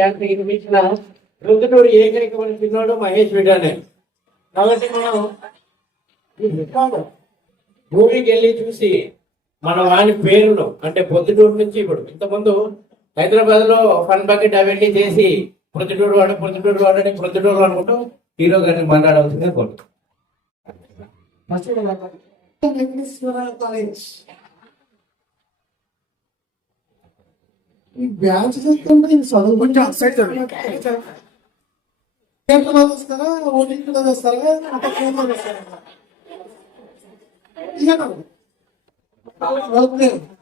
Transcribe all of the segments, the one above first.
యాత్ర నిర్మించిన రుద్దుటూరు ఏకైక పిల్లోడు మహేష్ బిడ్డనే. కాబట్టి మనం మూవీకి వెళ్ళి చూసి మన వాని పేరును అంటే పొద్దుటూరు నుంచి ఇప్పుడు ఇంతకుముందు హైదరాబాద్ లో ఫన్ బకెట్ అవన్నీ చేసి ప్రొద్దుటూరు వాడు అనుకుంటూ హీరో గారిని మాట్లాడాల్సిందే కోరుతున్నాను. ఈ బ్యాచ్ చేస్తుంటే చదువు కొంచెం అప్సైడ్ వస్తారా ఓటీలో వస్తారా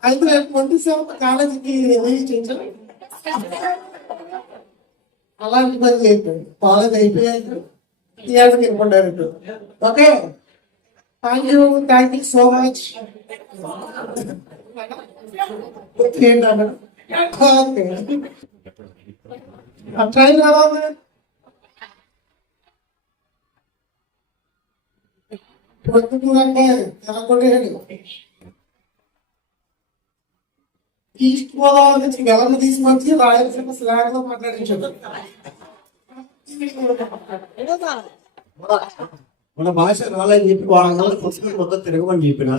అయితే 27 కాలేజీకి చేయించారు. అలాంటి పని అయిపోయింది. కాలేజ్ అయిపోయాక థియేటర్కి వెళ్ళిపోయారు. Okay, thank you so much. ఏంటన్నా ట్రైన్ ఎలా ఉంది? అంటే తెలంగాణ ఈస్ట్ గోదావరి నుంచి వెలమ తీసుకొచ్చి రాయలసీమ స్లాగ్ లో మాట్లాడించారు. మన భాష రాలని చెప్పి వాళ్ళ పుస్తకం మొత్తం తిరగమని చెప్పిన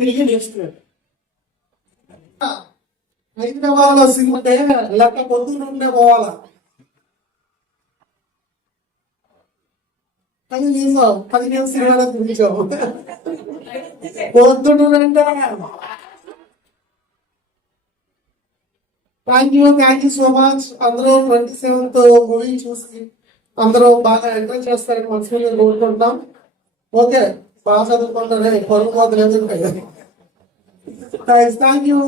తిరిగి నేర్చుకున్నాడు. హైదరాబాద్ లో సినిమా లెక్క పొద్దున్నే పోవాలా. కానీ నేను 15 సినిమాలో తిరిగాము. పొద్దున్నంటే థ్యాంక్ యూ సో మచ్. అందరూ 27th మూవీ చూసి అందరూ బాగా ఎంజాయ్ చేస్తారని మనసులో కోరుకుంటాం. ఓకే, బాగా చదువుకుంటారే పొరుగు పోతలు ఎందుకు. Thank you.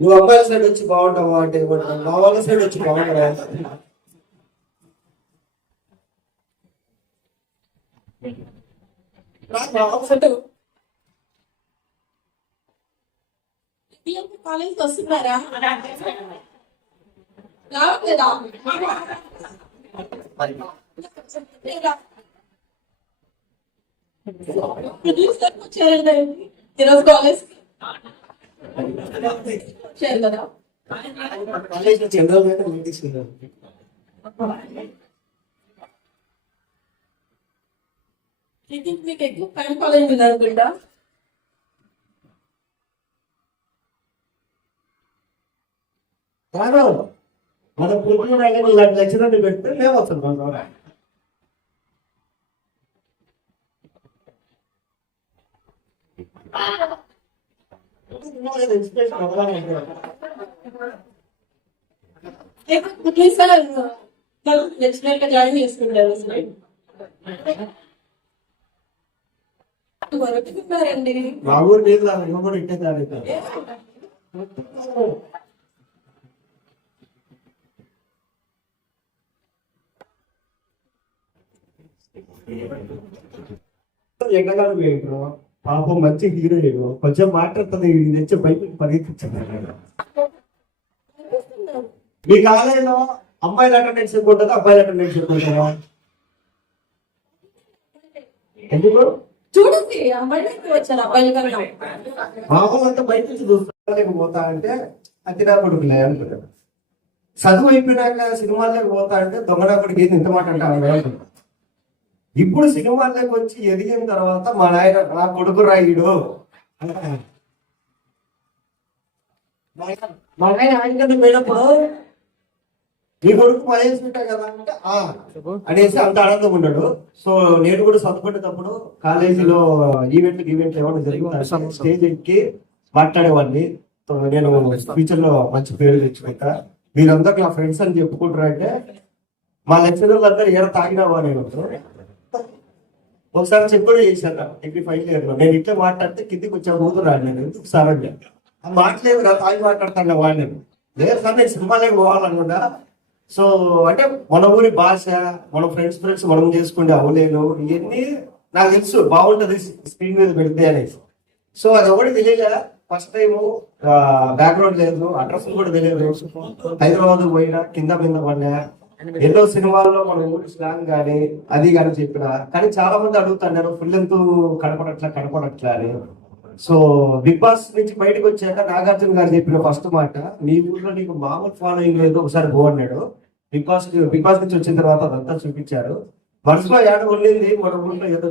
నువ్వు అబ్బాయిల సైడ్ వచ్చి బాగుంటావా అంటే మా వాళ్ళ సైడ్ వచ్చి బాగుంటావా? కాలేజ్కి వస్తున్నారా? రావట్లేదా? ఈరోజు కాలేజ్ వచ్చారు కదా. కాలేజ్ నుంచి ఎన్రోల్మెంట్ తీసుకున్నారు. మీకు ఎక్కువ టైం కాలేజ్ ఉంది అనుకుంటా. మన పుట్టిన ఇలాంటి లక్షణాన్ని పెడితే మేము వస్తున్నాం. జాయిన్ చేసుకుంటారు. మా ఊరు లేదు కూడా ఇంటే కాదు. ఎక్కడాడు వేయడు పాపం, మంచి హీరో కొంచెం మాట్లాడుతుంది తెచ్చి బయటకు పరిగెత్తించారు. మీ కాలేజీలో అమ్మాయిల అటెండెన్స్ ఎక్కువ ఉంటుందా అబ్బాయిల అటెండెన్స్ ఎక్కువ ఉంటుందా? ఎందుకు చూడండి, అమ్మాయిలు వచ్చారు అబ్బాయిలు కన్నా. పాపం అంతా బయట నుంచి చూస్తానికి పోతా అంటే అతిరా కొడుకులే అనుకుంటారు. చదువు అయిపోయినాక సినిమాలకు పోతా అంటే దొంగనా కొడుకు ఏంది ఇంత మాట అంటే. ఇప్పుడు సినిమాల్లోకి వచ్చి ఎదిగిన తర్వాత మా నాయన నా కొడుకు రాయుడు మా నాయన ఆయన పోయినప్పుడు నీ కొడుకు మహేష్ బిడ్డ కదా అంటే అనేసి అంత ఆనందం ఉన్నాడు. సో నేను కూడా చదువుకునేటప్పుడు కాలేజీలో ఈవెంట్లు ఏమైనా జరిగింది స్టేజ్ ఎక్కి మాట్లాడేవాడిని. నేను ఫ్యూచర్ లో మంచి పేరు తెచ్చుకుంటా. మీరందరూ నా ఫ్రెండ్స్ అని చెప్పుకుంటారంటే మా లెక్చరర్లు అందరూ ఏడ తాగినావా నేను ఒకసారి చెప్పడం చేశాను. డిగ్రీ ఫైనల్ ఇయర్ లో నేను ఇట్లా మాట్లాడితే కిందికి వచ్చా కూతురాడు. నేను ఎందుకు సార్ అంటే ఆ మాటలేదు కదా తాగి మాట్లాడతాను వాడిని. లేదు సార్ నేను సినిమాలోకి పోవాలనుకుంటా. సో అంటే మన ఊరి భాష మన ఫ్రెండ్స్ మనం చేసుకుంటే అవలేను ఇవన్నీ నాకు తెలుసు బాగుంటది స్క్రీన్ మీద పెడితే అనేసి. సో అది ఒకటి తెలియలే. ఫస్ట్ టైం బ్యాక్గ్రౌండ్ లేదు, అడ్రస్ కూడా తెలియదు. హైదరాబాద్ పోయినా కింద పడినా ఎన్నో సినిమాల్లో మన ఊరి స్లాంగ్ కానీ అది కానీ చెప్పిన, కానీ చాలా మంది అడుగుతున్నారు ఫుల్ ఎంతూ కనపడట్లా అని. సో బిగ్ బాస్ నుంచి బయటకు వచ్చాక నాగార్జున గారు చెప్పిన ఫస్ట్ మాట, మీ ఊర్లో నీకు మామూలు ఫాలోయింగ్ లేదు, ఒకసారి గో అన్నాడు. బిగ్ బాస్ నుంచి వచ్చిన తర్వాత అదంతా చూపించారు. మనసులో ఏడ ఉండింది, మన ఊర్లో ఏదో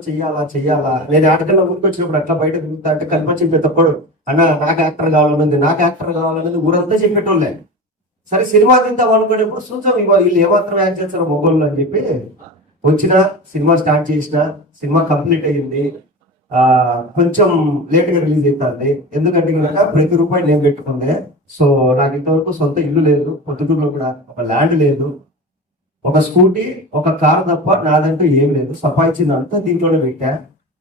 చెయ్యాలా. నేను ఆటకల్లా ఊరికి వచ్చినప్పుడు అట్లా బయట తిరుగుతా అంటే కనిపించి తప్పుడు అన్న నాకు యాక్టర్ కావాలన్నది ఊరంతా చెప్పేటోళ్ళే. సరే సినిమా తింటాం అనుకునేప్పుడు చూసాం వీళ్ళు ఏమాత్రం యాక్ట్ చేస్తారు మొగోళ్ళు అని చెప్పి వచ్చిన సినిమా స్టార్ట్ చేసిన, సినిమా కంప్లీట్ అయ్యింది. కొంచెం లేట్ గా రిలీజ్ అవుతుంది, ఎందుకంటే కనుక ప్రతి రూపాయి నేను పెట్టుకుందే. సో నాకు ఇంతవరకు సొంత ఇల్లు లేదు, పొద్దుటూరులో కూడా ఒక ల్యాండ్ లేదు, ఒక స్కూటీ ఒక కార్ తప్ప నాదంటూ ఏం లేదు. సంపాదించిందంతా దీంట్లోనే పెట్టా.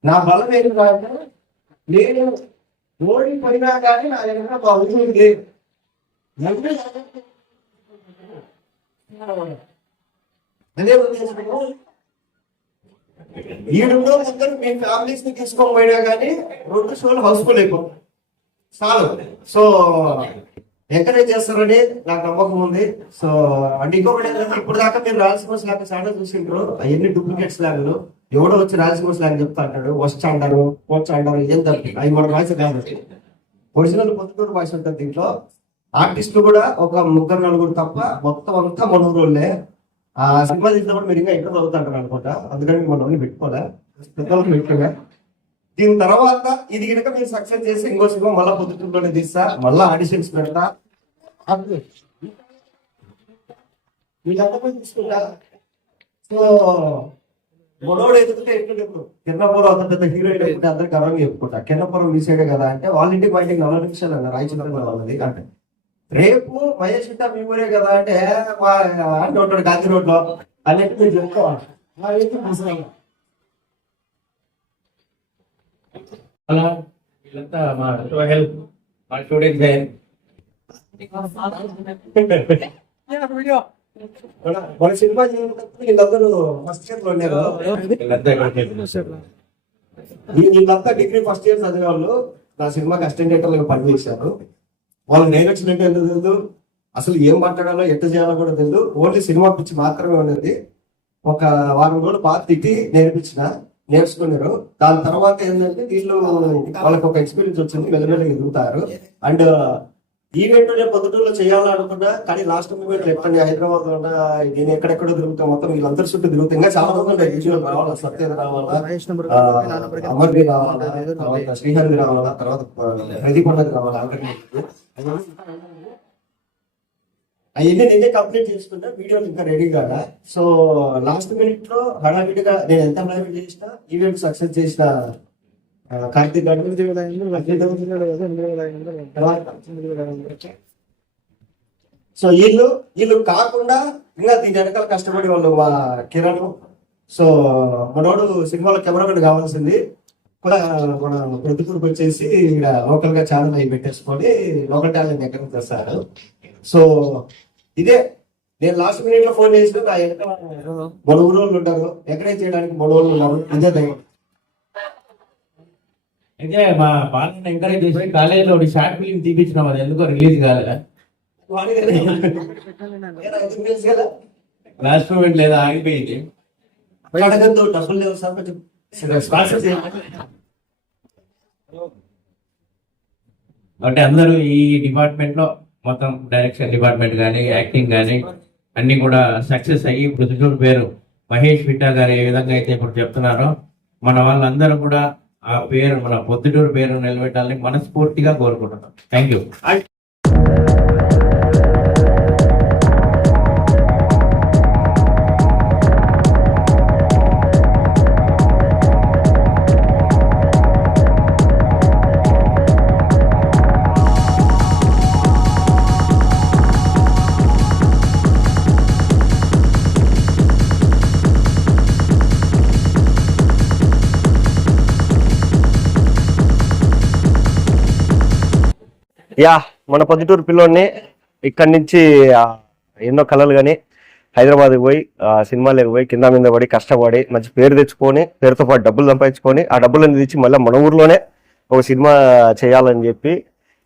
నా బలం ఏంటి అంటే నేను ఓడిపోయినా కానీ నా దగ్గర మా ఊరు లేదు. అదే ఉద్దేశంలో ఈ 2 రోజులందరూ మీ ఫ్యామిలీస్ ని తీసుకోకపోయినా కానీ 2 షోలు హౌస్ఫుల్ అయిపోతాయి చాలు. సో ఎంకరేజ్ చేస్తారని నాకు నమ్మకం ఉంది. సో అంటే ఇంకొకటి ఏంటంటే ఇప్పుడు దాకా మీరు రాయలసీమ స్లాగ్ చాలా చూసింటారు, అవన్నీ డూప్లికేట్ స్లాగ్లు. ఎవడో వచ్చి రాయలసీమ స్లాగ్ చెప్తా అంటాడు, వస్ట్ అంటారు, పోచ్ అంటారు, ఏం తప్పి అవి మన వాయిస్ కాదు. ఒరిజినల్ పొద్దుటూరు వాయిస్ ఉంటుంది దీంట్లో. ఆర్టిస్టులు కూడా ఒక 3-4 తప్ప మొత్తం అంతా మన ఊరోళ్ళే. ఆ సినిమా తీసినప్పుడు మీరు ఇంకా ఎక్కడ చదువుతుంటారు అనుకుంటా, అందుకని మనం పెట్టుకోలే పెట్టుకోలే. దీని తర్వాత ఇది కనుక మీరు సక్సెస్ చేసి ఇంకో సినిమా మళ్ళీ పొద్దుటూరులోనే తీస్తా, మళ్ళీ ఆడిషన్స్ పెడతా, వీళ్ళందరూ తీసుకుంటా. సో మనోడు ఎదుగుతే ఎప్పుడు కిన్నపురం అంత పెద్ద హీరో అయితే అందరు గర్వంగా చెప్పుకుంటా. కిన్నపురం మీ సైడే కదా అంటే వాళ్ళ ఇంటికి మా ఇంటికి 4 నిమిషాలు అన్నారు రాయచంద్ర వాళ్ళది. అంటే రేపు మహేష్ ఇంట మీ ఊరే కదా అంటే అంటే ఉంటాడు గాంధీ రోడ్ లో అన్నట్టు మీరు చెప్పుకోవాలి. అలా వీళ్ళంతా మా హెల్ప్ మా స్టూడెంట్స్. మన సినిమా వీళ్ళందరూ ఫస్ట్ ఇయర్ లో ఉన్నారు, వీళ్ళంతా డిగ్రీ ఫస్ట్ ఇయర్ చదివే వాళ్ళు నా సినిమాకి అసిస్టెంట్ డైరెక్టర్లుగా పనిచేశారు. వాళ్ళు నేర్చుకున్నట్టు ఎందుకు తెలియదు, అసలు ఏం మాట్లాడాలో ఎట్లా చేయాలో కూడా తెలియదు, ఓన్లీ సినిమా పిచ్చి మాత్రమే ఉన్నది. ఒక వారం రోజులు బాగా తిట్టి నేర్చుకున్నారు. దాని తర్వాత ఏంటంటే వీళ్ళు వాళ్ళకి ఒక ఎక్స్పీరియన్స్ వచ్చింది, వెలువెళ్ళి ఎదుగుతారు. అండ్ ఈవెంట్ నేను పొద్దుటూరులో చేయాలనుకున్నా, కానీ లాస్ట్ మూమెంట్ ఎప్పటి హైదరాబాద్ లో నేను ఎక్కడెక్కడో తిరుగుతాం, మొత్తం వీళ్ళందరి చుట్టూ తిరుగుతాయి. ఇంకా చాలా మంది ఉంటాయి, విజువల్ రావాలా, సత్యేంద్ర రావాలా, అమర్వి రావాలా, తర్వాత శ్రీహరి రావాలా, తర్వాత ప్రదీప్ అన్నది రావాలా. అవన్నీ నేనే కంప్లీట్ చేసుకుంటా, వీడియోలు ఇంకా రెడీ కాదా. సో లాస్ట్ మినిట్ లో హడావిడిగా నేను ఎంత ప్రైవేట్ చేసినా ఈవెంట్ సక్సెస్ చేసిన కార్తీక్ గారు. సో వీళ్ళు కాకుండా ఇంకా దీని వెనకాల కష్టపడి వాళ్ళు మా కిరణ్. సో మనోడు సినిమాలో కెమెరామెన్ కావాల్సింది కూడా మన ప్రొద్దుటూరుకు వచ్చేసి ఇక్కడ లోకల్ గా ఛానల్ అవి పెట్టేసుకొని లోకల్ టాలెంట్ ఎక్కడ తెస్తారు. సో ఇదే నేను లాస్ట్ మినిట్ లో ఫోన్ చేసిన నా వెనక మన ఊరోళ్ళు ఉంటారు, ఎంకరేజ్ చేయడానికి మన వాళ్ళు ఉన్నారు. ఇదే ధైర్యం. అయితే మా బాలని ఎంకరేజ్ చేసి కాలేజీలో షార్ట్ ఫిల్మ్ తీపించినాం, అది ఎందుకో రిలీజ్ కాలేదా, లాస్ట్ మూమెంట్ లేదా ఆగిపోయింది. డబ్బులు లేవు సార్, కొంచెం అంటే అందరూ ఈ డిపార్ట్మెంట్ లో మొత్తం డైరెక్షన్ డిపార్ట్మెంట్ కానీ యాక్టింగ్ కానీ అన్ని కూడా సక్సెస్ అయ్యి ప్రొద్దుటూరు పేరు మహేష్ విట్టా గారు ఏ విధంగా అయితే ఇప్పుడు చెప్తున్నారో మన వాళ్ళందరూ కూడా ఆ పేరు మన పొద్దుటూరు పేరు నిలబెట్టాలని మనస్ఫూర్తిగా కోరుకుంటున్నాం. Thank you. యా మన పొద్దుటూరు పిల్లోని ఇక్కడి నుంచి ఎన్నో కళలు కానీ హైదరాబాద్కి పోయి సినిమాలకు పోయి కింద మీద పడి కష్టపడి మంచి పేరు తెచ్చుకొని, పేరుతో పాటు డబ్బులు సంపాదించుకొని, ఆ డబ్బులను తెచ్చి మళ్ళీ మన ఊర్లోనే ఒక సినిమా చేయాలని చెప్పి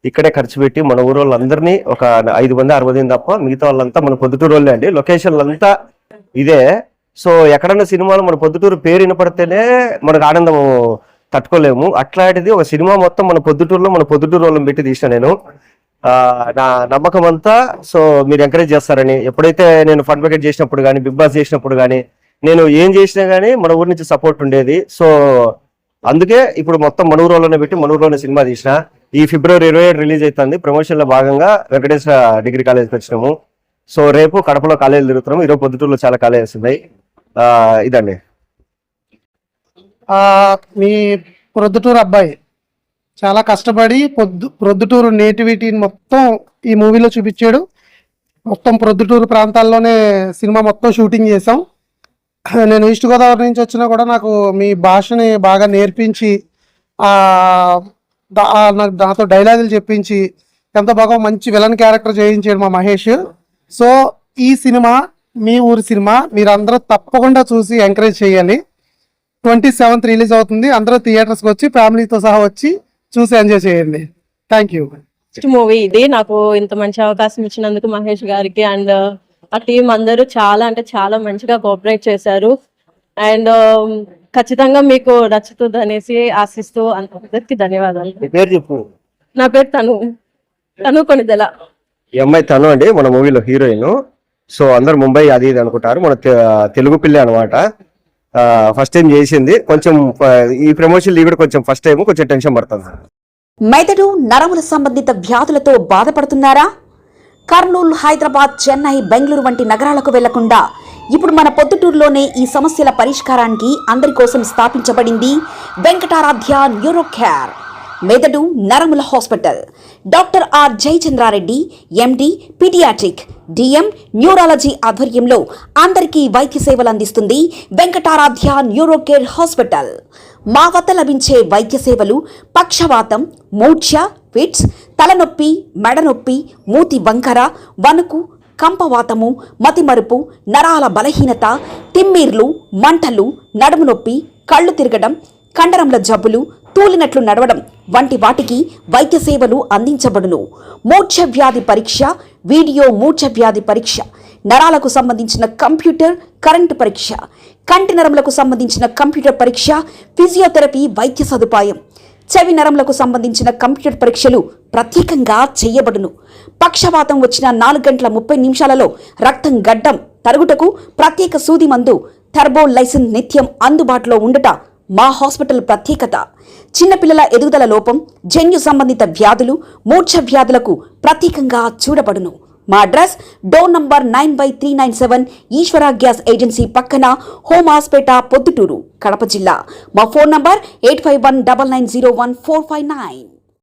ఇక్కడే ఖర్చు పెట్టి మన ఊరు వాళ్ళందరినీ ఒక 5 మంది 6 మంది తప్ప మిగతా వాళ్ళంతా మన పొద్దుటూరు వాళ్ళే అండి. లొకేషన్లు అంతా ఇదే. సో ఎక్కడన్నా సినిమాలు మన పొద్దుటూరు పేరు వినపడితేనే మనకు ఆనందం తట్టుకోలేము. అట్లాంటిది ఒక సినిమా మొత్తం మన పొద్దుటూరు వాళ్ళని పెట్టి తీసిన నేను. నా నమ్మకం అంతా సో మీరు ఎంకరేజ్ చేస్తారని. ఎప్పుడైతే నేను ఫన్ బకెట్ చేసినప్పుడు కానీ, బిగ్ బాస్ చేసినప్పుడు కానీ, నేను ఏం చేసినా కానీ మన ఊరి నుంచి సపోర్ట్ ఉండేది. సో అందుకే ఇప్పుడు మొత్తం మన ఊరిలోనే పెట్టి మన ఊరిలోనే సినిమా తీసిన. ఈ ఫిబ్రవరి 27 రిలీజ్ అవుతుంది. ప్రమోషన్ లో భాగంగా వెంకటేశ్వర డిగ్రీ కాలేజ్కి వచ్చినాము. సో రేపు కడపలో కాలేజీలు తిరుగుతున్నాము. ఈరోజు పొద్దుటూరులో చాలా కాలేజెస్ ఉన్నాయి. ఇదండి మీ ప్రొద్దుటూరు అబ్బాయి చాలా కష్టపడి ప్రొద్దుటూరు నేటివిటీని మొత్తం ఈ మూవీలో చూపించాడు. మొత్తం ప్రొద్దుటూరు ప్రాంతాల్లోనే సినిమా మొత్తం షూటింగ్ చేసాం. నేను ఈస్ట్ గోదావరి నుంచి వచ్చినా కూడా నాకు మీ భాషని బాగా నేర్పించి నాకు నాతో డైలాగులు చెప్పించి ఎంత బాగా మంచి విలన్ క్యారెక్టర్ చేయించాడు మా మహేష్. సో ఈ సినిమా మీ ఊరి సినిమా మీరందరూ తప్పకుండా చూసి ఎంకరేజ్ చేయాలి. 27th రిలీజ్ అవుతుంది. అందరూ థియేటర్స్కి వచ్చి ఫ్యామిలీతో సహా వచ్చి చూసి ఎంజాయ్ చేయండి. Thank you. మూవీ ఇది. నాకు ఇంత మంచి అవకాశం ఇచ్చినందుకు మహేష్ గారికి అండ్ ఆ టీం అందరూ చాలా అంటే చాలా మంచిగా కోఆపరేట్ చేశారు. అండ్ ఖచ్చితంగా మీకు నచ్చుతుంది అనేసి ఆశిస్తూ అందరికి ధన్యవాదాలు. మీ పేరు చెప్పు. నా పేరు తను కొనిదెల. ఈ అమ్మాయి తను అండి, మన మూవీలో హీరోయిన్. సో అందరు ముంబై అది ఇది అనుకుంటారు, మన తెలుగు పిల్ల అనమాట. ఫస్ట్ టైం చేసింది. కొంచెం ఈ ప్రమోషన్ కూడా కొంచెం ఫస్ట్ టైం కొంచెం టెన్షన్ పడుతుంది. మెదడు నరముల సంబంధిత వ్యాధులతో బాధపడుతున్నారా? కర్నూలు, హైదరాబాద్, చెన్నై, బెంగళూరు వంటి నగరాలకు వెళ్లకుండా ఇప్పుడు మన పొద్దుటూరులోనే ఈ సమస్యల పరిష్కారానికి అందరి కోసం స్థాపించబడింది వెంకటారాధ్య న్యూరో కేర్ మెదడు నరముల hospital. Doctor R Jayachandrareddy MD paediatric DM neurology ఆధ్వర్యంలో అందరికీ వైద్య సేవలు అందిస్తుంది వెంకటారాధ్య న్యూరో కేర్ హాస్పిటల్. మా వద్ద లభించే వైద్య సేవలు పక్షవాతం, మూర్ఛ, ఫిట్స్, తలనొప్పి, మెడనొప్పి, మూతి వంకర, వణుకు, కంపవాతము, మతిమరుపు, నరాల బలహీనత, తిమ్మిర్లు, మంటలు, నడుము నొప్పి, కళ్ళు తిరగడం, కండరంల జబ్బులు, తూలినట్లు నడవడం వంటి వాటికి వైద్య సేవలు అందించబడును. మూర్ఛ వ్యాధి పరీక్ష, వీడియో మూర్ఛ వ్యాధి పరీక్ష, నరాలకు సంబంధించిన కంప్యూటర్ కరెంటు పరీక్ష, కంటి నరములకు సంబంధించిన కంప్యూటర్ పరీక్ష, ఫిజియోథెరపీ వైద్య సదుపాయం, చెవి నరములకు సంబంధించిన కంప్యూటర్ పరీక్షలు ప్రత్యేకంగా చేయబడును. పక్షవాతం వచ్చిన 4 గంటల 30 నిమిషాలలో రక్తం గడ్డం తరుగుటకు ప్రత్యేక సూది మందు థర్బోలైసిన్ నిత్యం అందుబాటులో ఉండట మా హాస్పిటల్ ప్రత్యేకత. చిన్నపిల్లల ఎదుగుదల లోపం, జన్యు సంబంధిత వ్యాధులు, మూర్ఛ వ్యాధులకు ప్రత్యేకంగా చూడబడును. మా అడ్రస్ డోర్ నంబర్ 9/397 ఈశ్వర గ్యాస్ ఏజెన్సీ పక్కన, హోమాస్పేట, పొద్దుటూరు, కడప జిల్లా. మా ఫోన్ నంబర్ 8519901459.